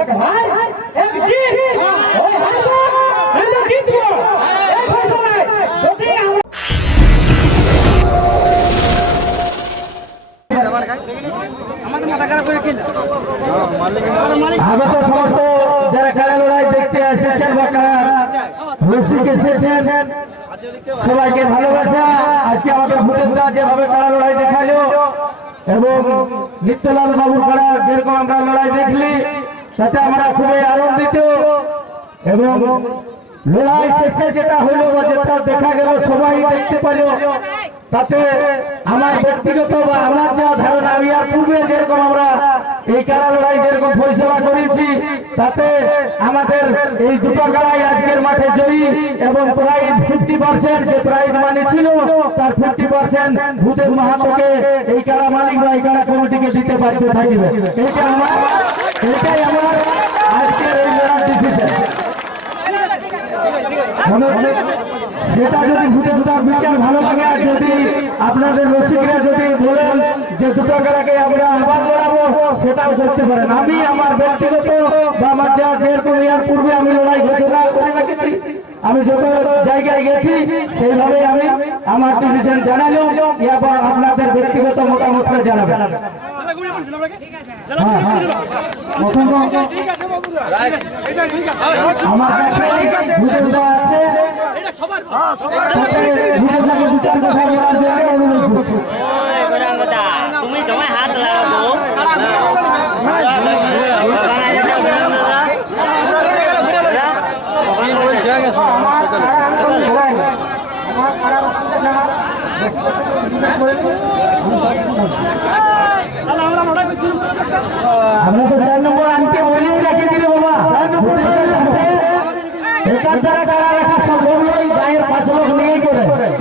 এক হার এক জিত যদি আমরা আগত সমস্ত যারা খেলা লড়াই দেখতে এসেছেন সবাইকে ভালোবাসা। আজকে আমাদের ভূতেরা যেভাবে লড়াই দেখাল, এবং নিত্যলাল বাবুর খেলা, যেরকম আমরা লড়াই দেখলি তাতে আমরা খুবই আনন্দিত এবং লড়াই শেষে যেটা হলো যেটা দেখা গেল, সবাই দেখতে পেল তাতে আমার ব্যক্তিগত বা আমার যা ধারণা, আমি আর পূর্বে যেরকম আমরা এই খেলা লড়াই যেরকম ফয়সলা করেছি, তাতে আমাদের এই দুটো খেলাই আজকের মাঠে জয়ী এবং প্রায় ফিফটি পার্সেন্ট যে প্রাইজ মানি ছিল, তার ফিফটি পার্সেন্ট ভূতের মাহাতোকে এই খেলা মালিক বা এই খেলা কমিটিকে দিতে পারছে থাকবে এইটা আমার এটাই আমার আজকের এই লড়ার ডিসিশন সেটা যদি ঘুরে দুটা বিজ্ঞান ভালো লাগে আর যদি আপনাদের রসিকরা যদি বলেন যে দুটো খেলাকে আমরা আবার লড়াবো সেটাও করতে পারেন। আমি আমার ব্যক্তিগত বা আমার যা যেরকম ইয়ার পূর্বে আমি লড়াই ঘোষণা করে রেখেছি আমি যত জায়গায় গেছি সেইভাবে আমি আমার ডিসিশন জানালাম এরপর আপনাদের ব্যক্তিগত মতামতটা জানাবেন। হ্যাঁ হ্যাঁ। আমার কাছে আছে। তুমি তোমায় হাত লাগাবো। আমরা তো চার নম্বর আনতে বলেই রেখেছি রে বাবা একার দ্বারা কারা রাখা সম্ভব নয় গায়ের পাঁচ লোক নিয়ে গেলে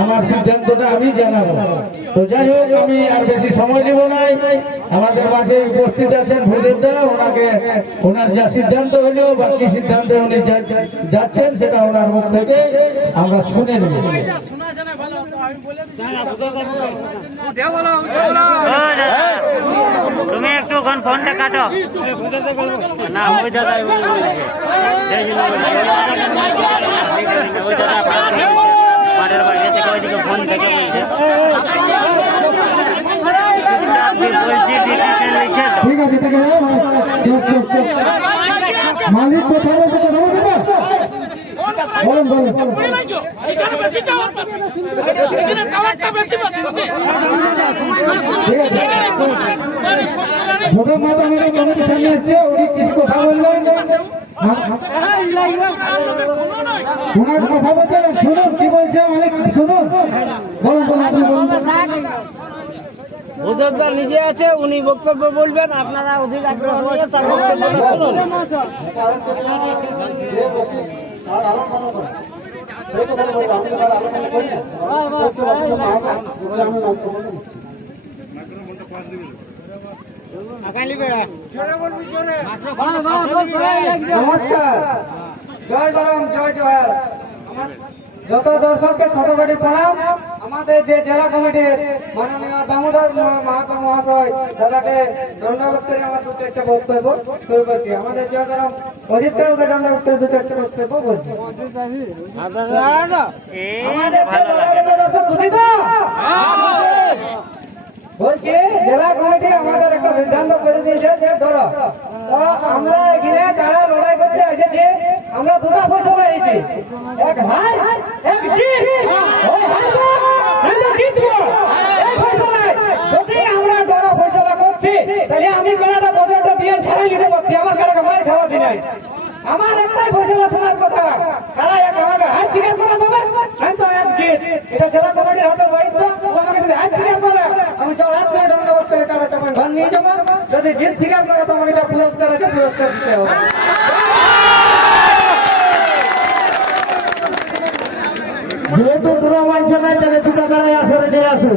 আমার সিদ্ধান্তটা আমি জানাব। তো যাই হোক, আমি আর বেশি সময় দেব নাই আমাদের মাঝে উপস্থিত আছেন ভূদেবদা ওনাকে, ওনার যা সিদ্ধান্ত হলো বাকি সিদ্ধান্তে উনি যাচ্ছেন সেটা ওনার মুখ থেকে আমরা শুনে নেব। তুমি একটু ফোনটা কাটো। না, ওই দাদা মাঠের বাইরে থেকে ওইদিকে ফোন থেকে বলছে। ঠিক আছে চুপ মালিক কথা বলছে কথা বলছে বলুন বলুন। ছোট মাথা মেরে কমিটির সামনে এসছে উনি কিছু কথা বলবেন কথা বলতে শুনুন কি বলছে মালিক শুনুন বলুন নিজে আছে উনি বক্তব্য বলবেন আপনারা অধিক আগ্রহ নিয়ে তার বক্তব্যটা শুনুন নমস্কার। জয় গরম জয় জয় যত দর্শককে শতকোটি প্রণাম। আমাদের যে জেলা কমিটির মাননীয় দামোদর মহ- মাহাতো মহাশয় দাদাকে দণ্ডবোধ করে আমার দু চারটা বক্তব্য শুরু করছি। আমাদের জয় গরম অজিত কাকুকে দণ্ডবোধ করে দু চারটা বক্তব্য বলছি। আমাদের খুশি তো? বলছি, জেলা কমিটি আমাদের একটা সিদ্ধান্ত করে দিয়েছে যে ধরো আমরা এখানে যারা লড়াই করতে এসেছি, আমরা দুটা ফসল হয়েছি এক হার বড় ফসলা করছি আমি কোনটা বছরটা দিয়ে ছাড়াই নিতে পারছি। আমার কারও মার খাওয়া দিনাই আমার একটাই ফসলা শোনার কথা। কারা এক আমাকে হাত স্বীকার করে দেবে? এটা জেলা কমিটির হাতে বৈধ ও আমাকে যদি হাত স্বীকার করে আমি চল হাত করে দণ্ডবোধ করে কারা তখন ধন নিয়ে যাব। যদি জিত স্বীকার করে, তো আমাকে যা পুরস্কার আছে, পুরস্কার দিতে হবে। যেহেতু পুরো মানছে নাই তাহলে দুটো বেলায় আসরে দিয়ে আসুন